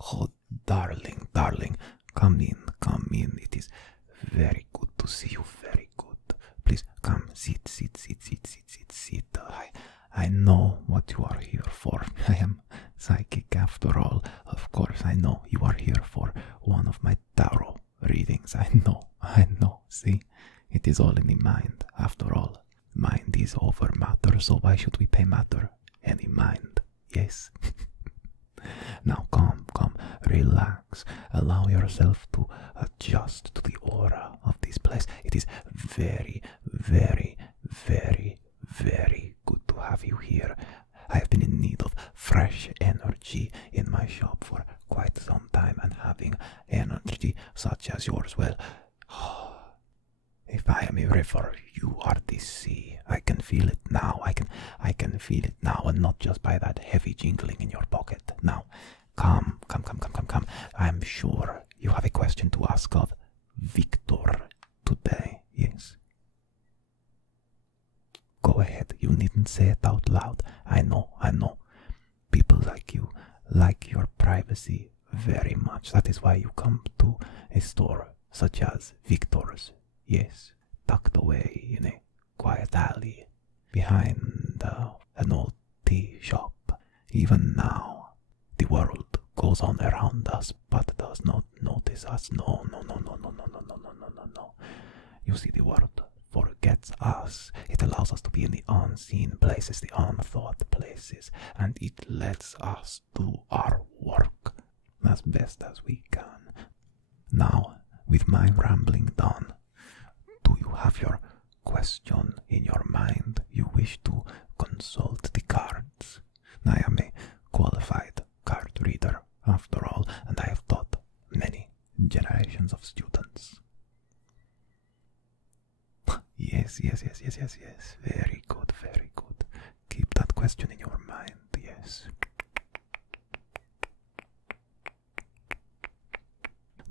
Oh, darling, darling, come in, come in. It is very good to see you, very good. Please come, sit, sit, sit, sit, sit, sit, sit. I know what you are here for. I am psychic after all. Of course, I know you are here for one of my tarot readings. I know. See, it is all in the mind. After all, mind is over matter, so why should we pay matter any mind? Yes. Now come, relax. Allow yourself to adjust to the aura of this place. It is very, very, very, very good to have you here. I have been in need of fresh energy in my shop for quite some time, and having energy such as yours, well, if I am a river, you are the sea. I can feel it now. I can feel it now, and not just by that heavy jingling in your pocket. Now, come. I am sure you have a question to ask of Victor today. Yes. Go ahead. You needn't say it out loud. I know. People like you like your privacy very much. That is why you come to a store such as Victor's. Yes, tucked away in a quiet alley behind an old tea shop. Even now, the world goes on around us, but does not notice us. No. You see, the world forgets us. It allows us to be in the unseen places, the unthought places, and it lets us do our work as best as we can. Now, with my rambling done, do you have your question in your mind? You wish to consult the cards? I am a qualified card reader, after all, and I have taught many generations of students. Yes. Very good. Keep that question in your mind, yes.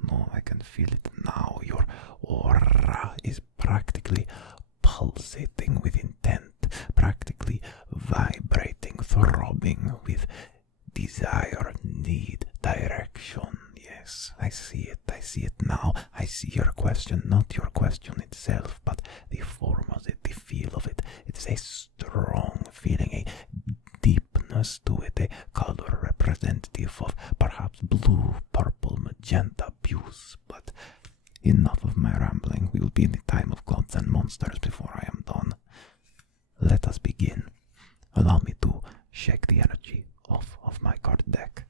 No, I can feel it now. Your aura is practically pulsating with intent, practically vibrating, throbbing with desire, need, direction. Yes, I see it now. I see your question, not your question itself, but the form of it, the feel of it. It's a strong feeling, a deepness to it, a color representative of perhaps blue, purple, magenta, puce. But enough of my rambling. We will be in the time of gods and monsters before I am done. Let us begin. Allow me to shake the energy off of my card deck.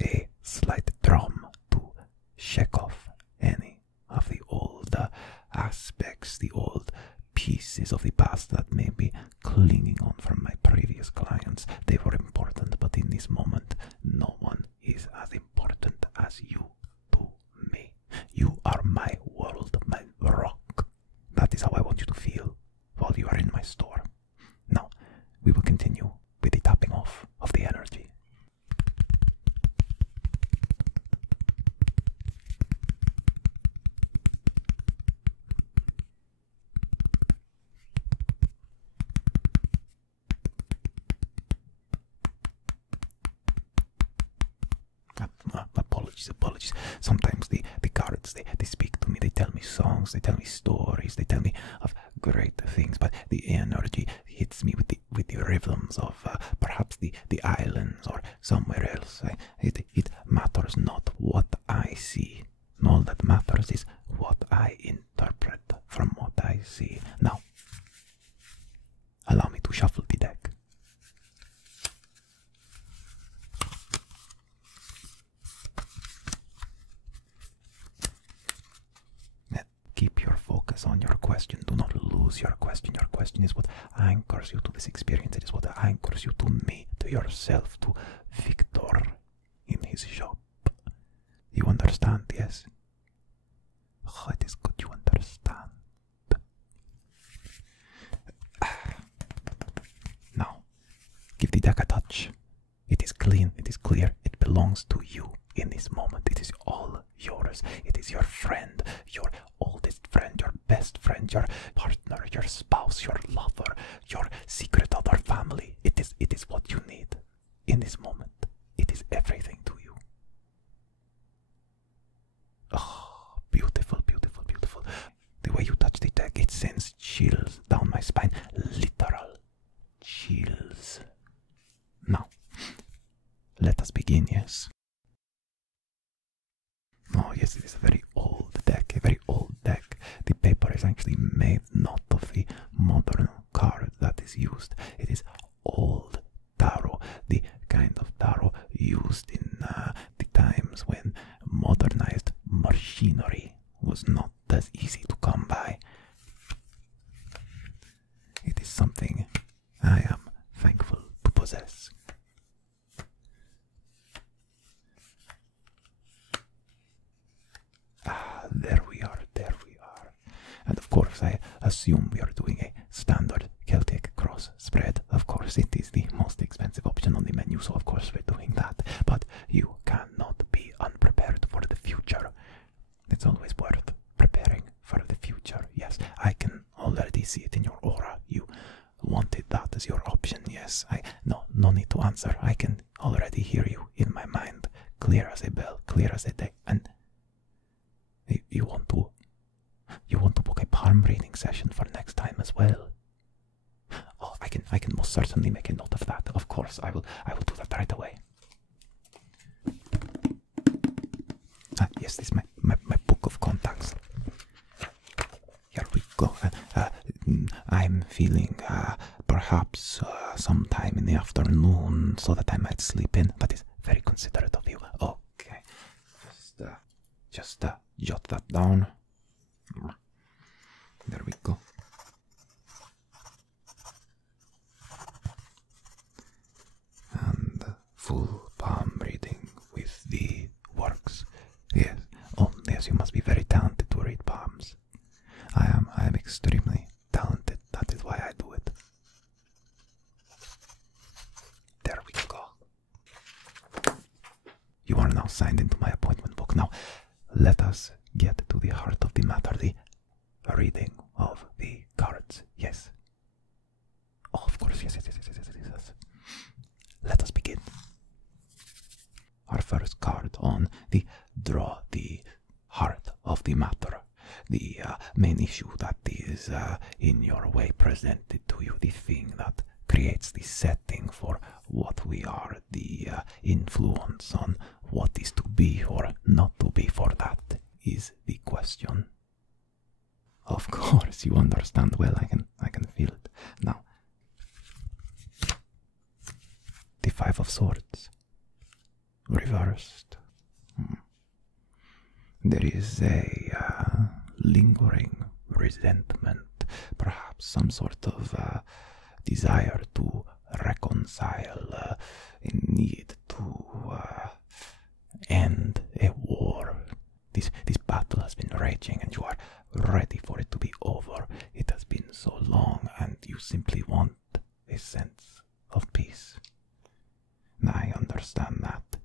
A slight drum to shake off any of the old aspects, the old pieces of the past that may be clinging on from my previous clients. They were important, but in this moment, no one is as important as you to me. You are my world, my rock. That is how I want you to feel while you are in my store. Now, we will continue with the tapping off of the energy. Apologies. Sometimes the cards, they speak to me, they tell me songs, they tell me stories, they tell me of great things, but the energy hits me with the rhythms of perhaps the islands or somewhere else. It matters not what I see. All that matters is what I interpret from what I see. Now, allow me to shuffle the deck. Keep your focus on your question. Do not lose your question. Your question is what anchors you to this experience. It is what anchors you to me, to yourself, to Victor in his shop. You understand, yes? Oh, it is good you understand. Now, give the deck a touch. It is clean, it is clear, it belongs to you in this moment. It is all yours. It is your friend, your oldest friend, your best friend, your partner, your spouse, your lover, your secret other family. It is what you need. in this moment, it is everything to you. Oh, beautiful, beautiful, beautiful. The way you touch the deck, it sends chills down my spine. Literal chills. Now, let us begin, yes? Oh, yes, it is a very old deck, a very old deck. The paper is actually made not of the modern card that is used. It is old tarot, the kind of tarot used in the times when modernized machinery was not as easy to come by. It is something I am thankful to possess. There we are, there we are. And of course, I assume we are doing a standard Celtic cross spread. Of course, it is the most expensive option on the menu, so of course we're doing that. But you cannot be unprepared for the future. It's always worth preparing for the future. Yes, I can already see it in your aura. You wanted that as your option, yes. No need to answer. I can already hear you in my mind, clear as a bell, clear as a day. And you want to book a palm reading session for next time as well. Oh, I can most certainly make a note of that. Of course, I will do that right away. Yes, this is my book of contacts. Here we go. I'm feeling perhaps sometime in the afternoon so that I might sleep in. That is very considerate of you. Okay, just jot that down. There we go. And full palm reading with the works. Yes. Oh, yes, you must be very talented to read palms. I am extremely talented. That is why I do it. There we go. You are now signed into my appointment book. Now, let us get to the heart of the matter, the reading of the cards. Yes. Oh, of course, yes. Let us begin. Our first card on the draw, the heart of the matter, the main issue that is in your way presented to you, the thing that creates the setting for what we are, the influence on what is to be or not to be, for that is the question. Of course, you understand well. I can feel it. Now, the Five of Swords, reversed. There is a lingering resentment, perhaps some sort of desire to reconcile, a need to end a war. This battle has been raging and you are ready for it to be over. It has been so long and you simply want a sense of peace. I understand that.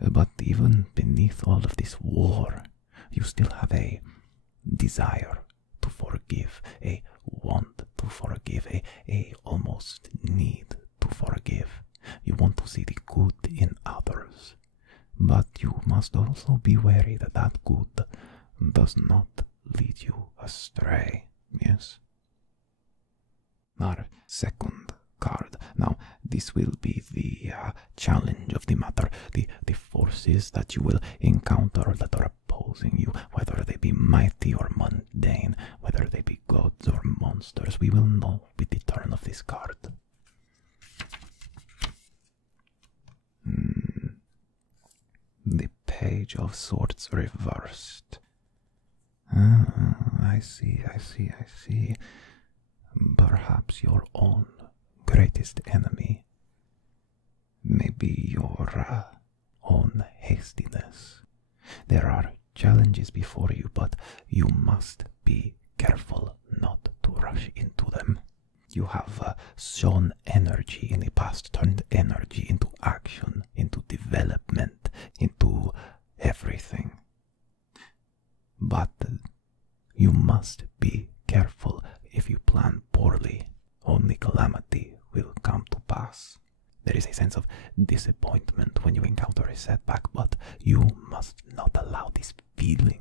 But even beneath all of this war, you still have a desire to forgive, a want to forgive, a almost need to forgive. You want to see the good in others, but you must also be wary that that good does not lead you astray, yes? Our second card. Now, this will be the challenge of the matter, the forces that you will encounter that are opposing you, whether they be mighty or mundane, whether they be gods or monsters. We will know with the turn of this card. The Page of Swords reversed. I see. Perhaps your own greatest enemy may be your own hastiness. There are challenges before you, but you must be careful not to rush into them. You have shown energy in the past, turned energy into action, into development, into everything. But you must be careful. If you plan poorly, only calamity will come to pass. There is a sense of disappointment when you encounter a setback, but you must not allow this feeling,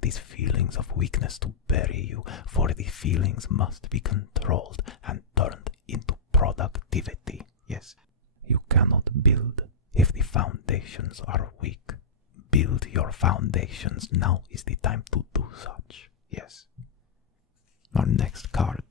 these feelings of weakness to bury you, for the feelings must be controlled and turned into productivity. Yes, you cannot build if the foundations are weak. Build your foundations. Now is the time to do such. Yes. Our next card.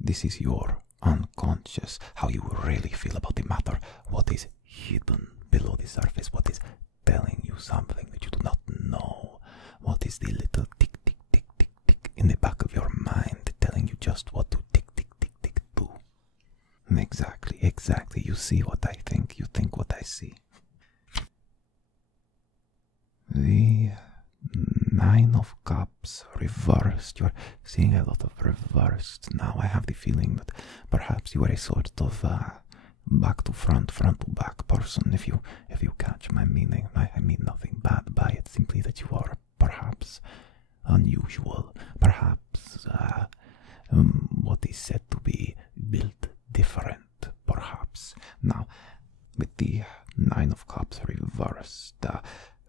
This is your unconscious, how you really feel about the matter, what is hidden below the surface, what is telling you something that you do not know, what is the little tick, tick, tick, tick, tick in the back of your mind telling you just what to tick, tick, tick, tick do. Exactly, exactly. You see what I think, you think what I see. The Nine of Cups reversed. You're seeing a lot of reversed now. I have the feeling that perhaps you are a sort of back to front, front to back person. If you catch my meaning, I mean nothing bad by it. Simply that you are perhaps unusual, perhaps what is said to be built different, perhaps. Now, with the Nine of Cups reversed,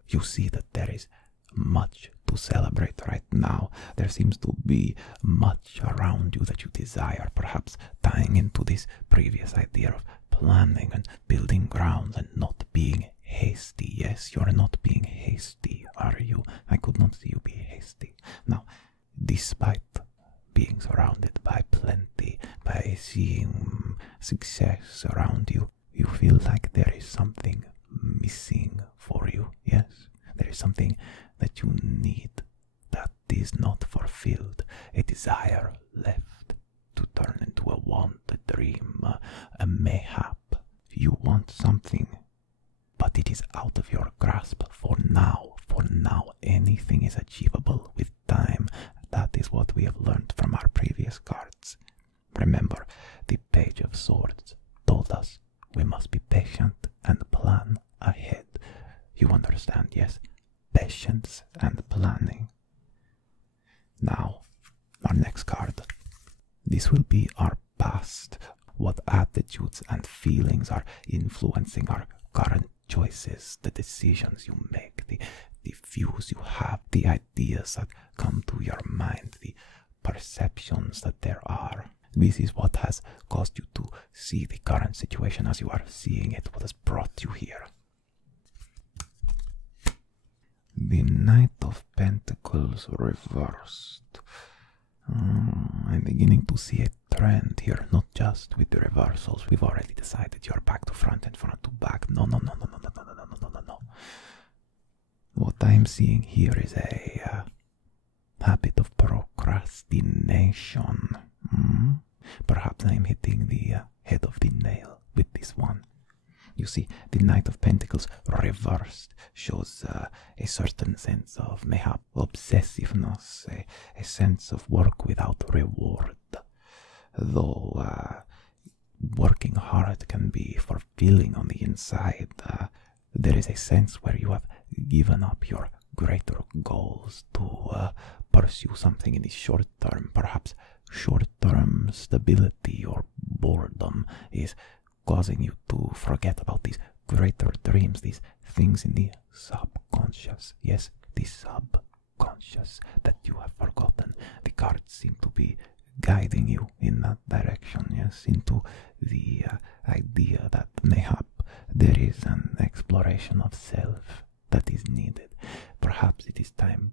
you see that there is much to celebrate right now. There seems to be much around you that you desire, perhaps tying into this previous idea of planning and building grounds and not being hasty. Yes, you are not being hasty, are you? I could not see you be hasty. Now, despite being surrounded by plenty, by seeing success around you, you feel like there is something missing for you. Yes, there is something that you need that is not fulfilled, a desire left to turn into a want, a dream, a mayhap. You want something, but it is out of your grasp for now. For now, anything is achievable with time. That is what we have learned from our previous cards. Remember, the Page of Swords told us we must be patient and plan ahead. You understand, yes? Patience and planning. Now, our next card. This will be our past. What attitudes and feelings are influencing our current choices, the decisions you make, the views you have, the ideas that come to your mind, the perceptions that there are. This is what has caused you to see the current situation as you are seeing it, what has brought you here. The Knight of Pentacles reversed. I'm beginning to see a trend here, not just with the reversals. We've already decided you're back to front and front to back. No. What I'm seeing here is a habit of procrastination. Perhaps I'm hitting the head of the nail with this one. You see, the Knight of Pentacles reversed shows a certain sense of mayhap obsessiveness, a sense of work without reward. Though working hard can be fulfilling on the inside, there is a sense where you have given up your greater goals to pursue something in the short term. Perhaps short-term stability or boredom is causing you to forget about these greater dreams, these things in the subconscious. Yes, the subconscious that you have forgotten. The cards seem to be guiding you in that direction, yes, into the idea that mayhap there is an exploration of self that is needed. Perhaps it is time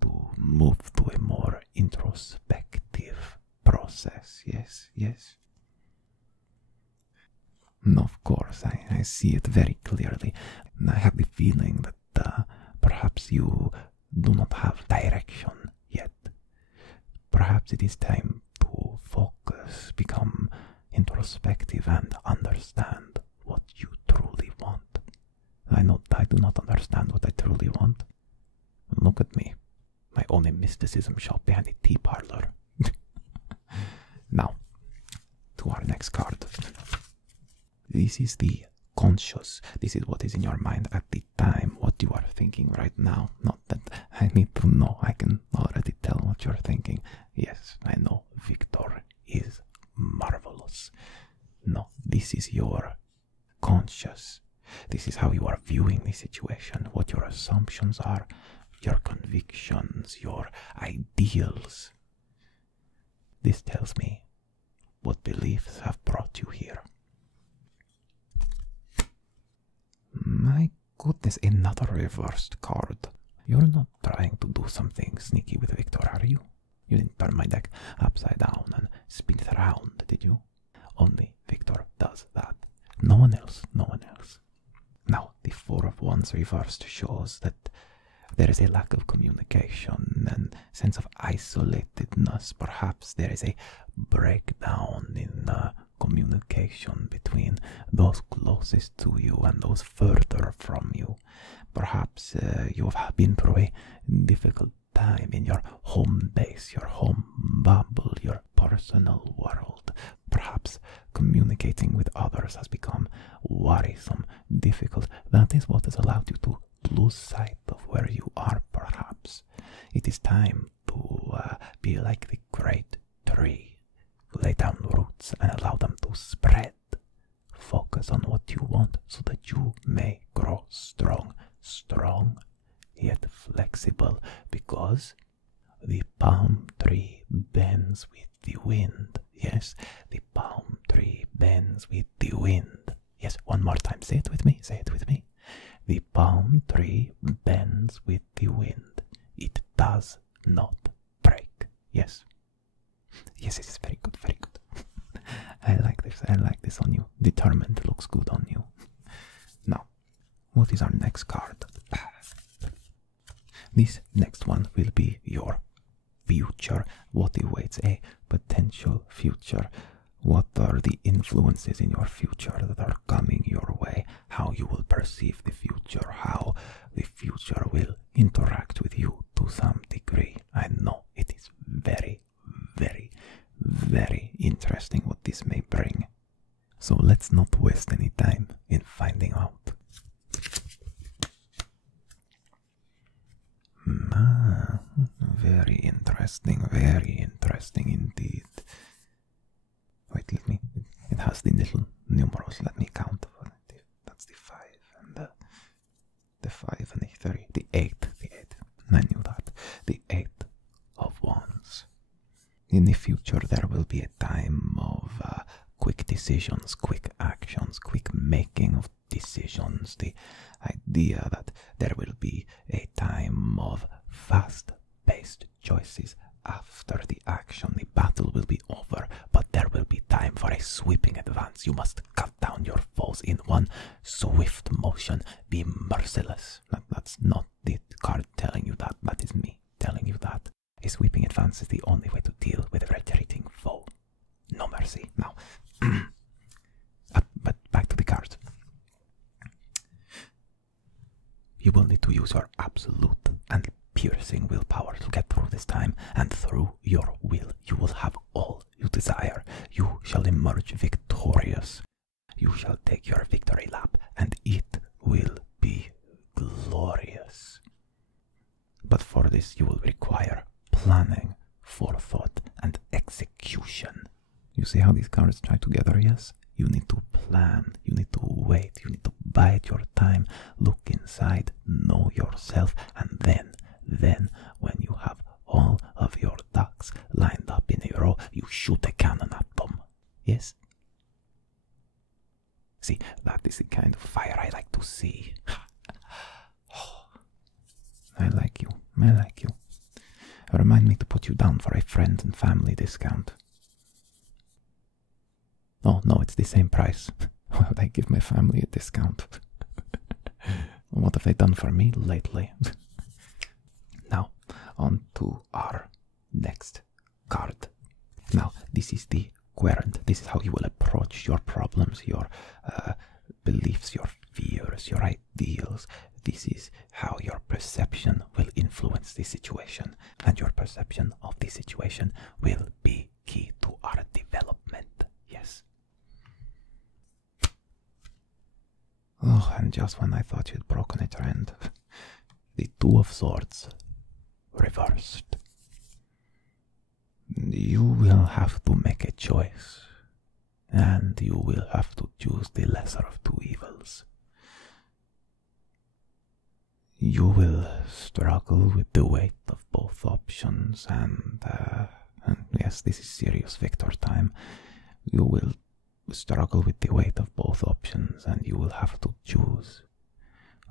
to move to a more introspective process. Yes. Of course, I see it very clearly. I have the feeling that perhaps you do not have direction yet. Perhaps it is time to focus, become introspective and understand what you truly want. I do not understand what I truly want. Look at me. I own a mysticism shop behind a tea parlor. Now, to our next card. This is the conscious. This is what is in your mind at the time, what you are thinking right now. Not that I need to know. I can already tell what you're thinking. Yes, I know Victor is This is your conscious. This is how you are viewing the situation, what your assumptions are, your convictions, your ideals. This tells me what beliefs have brought you here. My goodness, another reversed card. You're not trying to do something sneaky with Victor, are you? You didn't turn my deck upside down and spin it around, did you? Only Victor does that. No one else, no one else. Now, the Four of Wands reversed shows that there is a lack of communication and sense of isolatedness. Perhaps there is a breakdown in communication between those closest to you and those further from you. Perhaps you have been through a difficult time in your home base, your home bubble, your personal world. Perhaps communicating with others has become worrisome, difficult. That is what has allowed you to lose sight of where you are, perhaps. It is time to be like the great tree. Lay down roots and allow them to spread. Focus on what you want so that you may grow strong. Strong, yet flexible, because the palm tree bends with the wind. Yes, the palm tree bends with the wind. Yes, one more time. Say it with me. Say it with me. The palm tree bends with the wind. It does not break. Yes. Yes, it is very good, very good. I like this. I like this on you. Determined looks good on you. Now, what is our next card? This next one will be your future. What awaits a potential future? What are the influences in your future that are coming your way? How you will perceive the future? How the future will interact with you to some degree? I know it is very, very, very interesting what this may bring. So let's not waste any time in finding out. Very interesting indeed. Wait, it has the little numerals, let me count. That's the 5 and the 5 and the 3, the 8, I knew that, the 8 of Wands. In the future there will be a time of quick decisions, quick actions, quick making of decisions. The idea that there will be a time of fast-paced choices after the action. The battle will be over, but there will be time for a sweeping advance. You must cut down your foes in one swift motion. Be merciless. That's not the card telling you that. That is me telling you that. A sweeping advance is the only way to deal with a retreating foe. No mercy. Now, but back to the cards. You will need to use your absolute and piercing willpower to get through this time, and through your will you will have all you desire. You shall emerge victorious. You shall take your victory lap, and it will be glorious. But for this you will require planning, forethought, and execution. You see how these cards tie together, yes? You need to plan, you need to wait, you need to bide your time, look inside, know yourself, and then when you have all of your ducks lined up in a row, you shoot a cannon at them. Yes? See, that is the kind of fire I like to see. I like you. I like you. Remind me to put you down for a friends and family discount. Oh, no, it's the same price. Why would I give my family a discount? What have they done for me lately? Now, on to our next card. Now, this is the querent. This is how you will approach your problems, your beliefs, your fears, your ideals. This is how your perception will influence the situation, and your perception of the situation will be key to our development. Yes. Oh, and just when I thought you'd broken a trend, the Two of Swords reversed. You will have to make a choice. and you will have to choose the lesser of two evils. You will struggle with the weight of both options, and yes, this is serious Victor time. You will struggle with the weight of both options, and you will have to choose.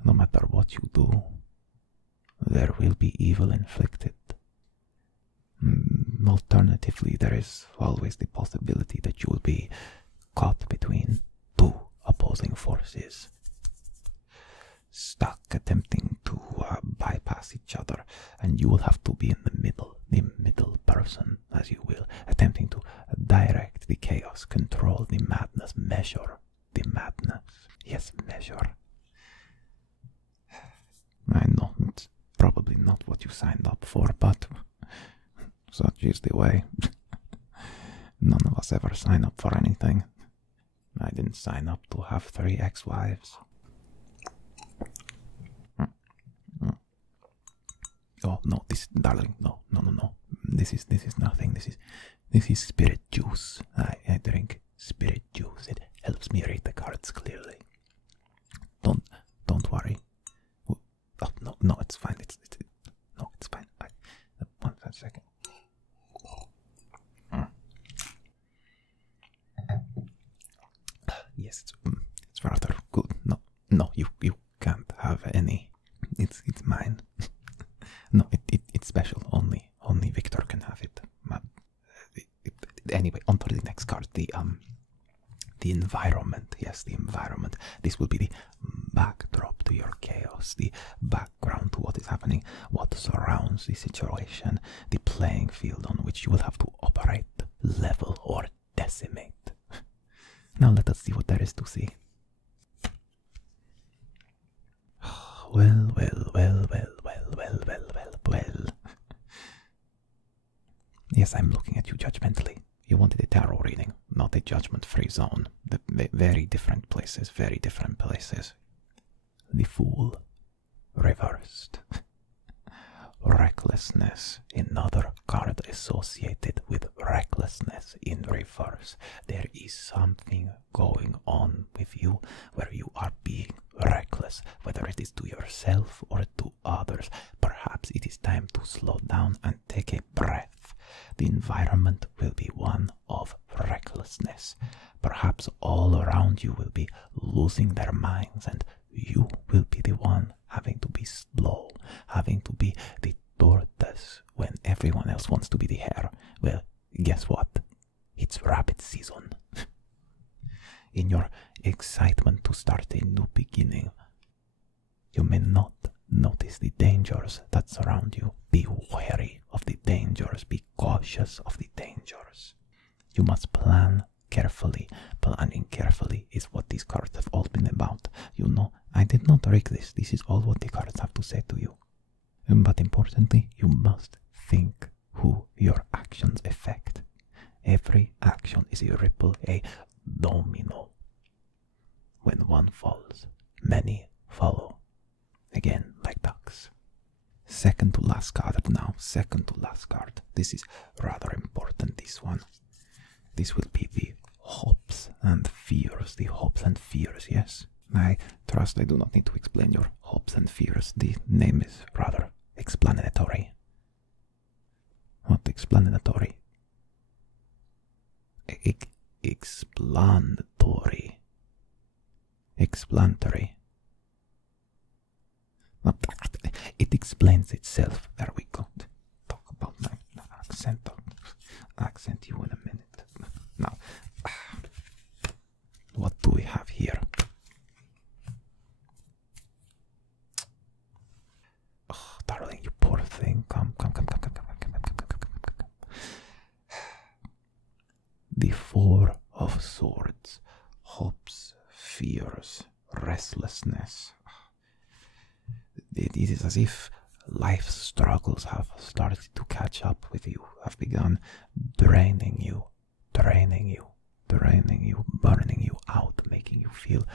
No matter what you do, there will be evil inflicted. Alternatively, there is always the possibility that you will be caught between two opposing forces, stuck attempting to bypass each other, and you will have to be in the middle person, as you will, attempting to direct the chaos, control the madness, measure the madness. Yes, measure. I know, it's probably not what you signed up for, but such is the way. None of us ever sign up for anything. I didn't sign up to have 3 ex-wives. Oh no, this, darling, no. This is nothing. This is spirit juice. I drink spirit juice. It helps me read the cards clearly. Don't worry. Oh no, it's fine. It's fine. One second. Yes, it's rather good. No, you can't have any. It's mine. No, it's special. Only Victor can have it. Anyway, on to the next card. The environment. Yes, the environment. This will be the backdrop to your chaos, the background to what is happening, what surrounds the situation, the playing field on which you will have to operate, level, or decimate. Now let us see what there is to see. Well. Yes, I'm looking at you judgmentally. You wanted a tarot reading, not a judgment-free zone. Very different places, very different places. The Fool, reversed. Recklessness, another card associated with recklessness in reverse. There is something going on with you where you are being reckless, whether it is to yourself or to others. Perhaps it is time to slow down and take a breath. The environment will be one of recklessness. Perhaps all around you will be losing their minds, and you will be the one having to be slow, having to be the tortoise when everyone else wants to be the hare. Well, guess what? It's rabbit season. In your excitement to start a new beginning, you may not notice the dangers that surround you. Be wary of the dangers. Be cautious of the dangers. You must plan carefully. Planning carefully is what these cards have all been about. You know, I did not rig this. This is all what the cards have to say to you. But importantly, you must think who your actions affect. Every action is a ripple, a domino. When one falls, many follow. Again, like ducks. Second to last card now. Second to last card. This is rather important, this one. This will be the hopes and fears. The hopes and fears, yes. I trust I do not need to explain your hopes and fears. The name is rather explanatory. What explanatory? Explanatory. Explanatory. It explains itself. There we go. Talk about my accent. I'll accent you in a minute. Now, what do we have here? Oh, darling, you poor thing. Come. The Four of Swords. Hopes, fears, restlessness. It is as if life's struggles have started to catch up with you, have begun draining you, burning you out, making you feel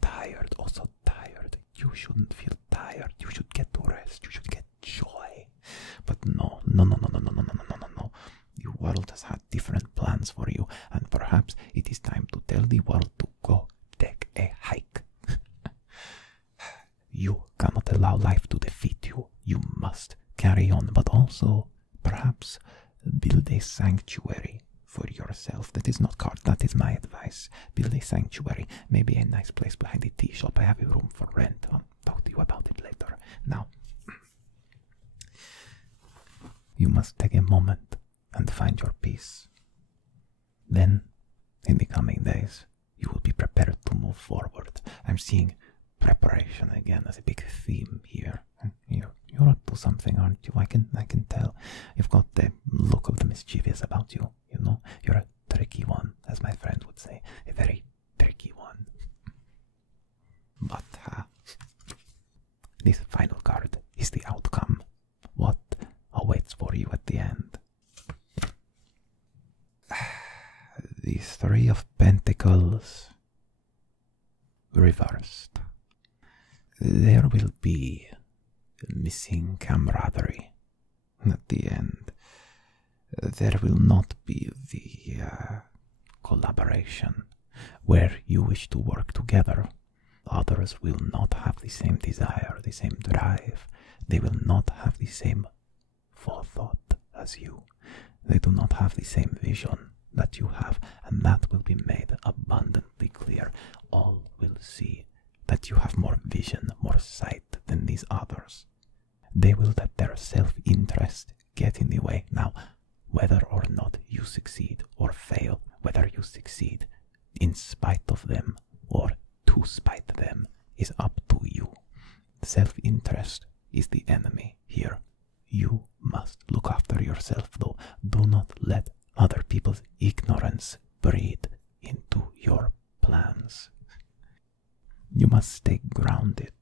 tired, also tired. You shouldn't feel tired. You should get to rest. You should get joy. But no. You world has had different plans for you, and perhaps it is time to tell the world to go take a hike. You cannot allow life to defeat you. You must carry on, but also perhaps build a sanctuary for yourself. That is not card, that is my advice. Build a sanctuary, maybe a nice place behind a tea shop. I have a room for rent. I'll talk to you about it later. Now, you must take a moment and find your peace. Then, in the coming days, you will be prepared to move forward. I'm seeing preparation again as a big theme here. You're up to something, aren't you? I can tell. You've got the look of the mischievous about you. You know, you're a tricky one, as my friend would say, a very tricky one. But this final card is the outcome. What awaits for you at the end? The Three of Pentacles reversed. There will be missing camaraderie at the end. There will not be the collaboration where you wish to work together. Others will not have the same desire, the same drive. They will not have the same forethought as you. They do not have the same vision that you have, and that will be made abundantly clear. All will see that you have more vision, more sight than these others. They will let their self-interest get in the way. Now, whether or not you succeed or fail, whether you succeed in spite of them or to spite them, is up to you. Self-interest is the enemy here. You must look after yourself, though. Do not let other people's ignorance breed into your plans. You must stay grounded.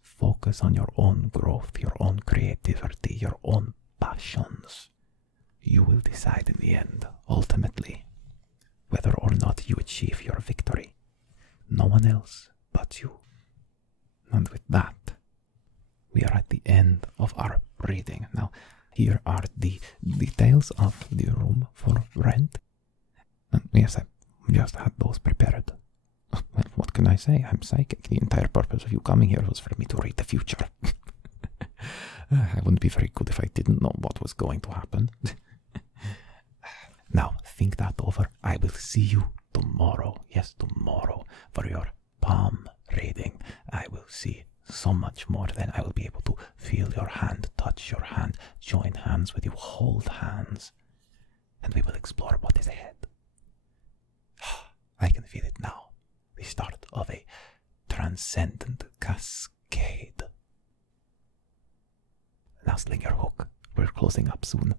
Focus on your own growth, your own creativity, your own passions. You will decide in the end, ultimately, whether or not you achieve your victory. No one else but you. And with that, we are at the end of our reading. Now, here are the details of the room for rent. And yes, I just had those prepared. Well, what can I say? I'm psychic. The entire purpose of you coming here was for me to read the future. I wouldn't be very good if I didn't know what was going to happen. Now, think that over. I will see you tomorrow. Yes, tomorrow, for your palm reading. I will see so much more. Then I will be able to feel your hand, touch your hand, join hands with you, hold hands, and we will explore what is ahead. I can feel it now. The start of a transcendent cascade. Now sling your hook. We're closing up soon.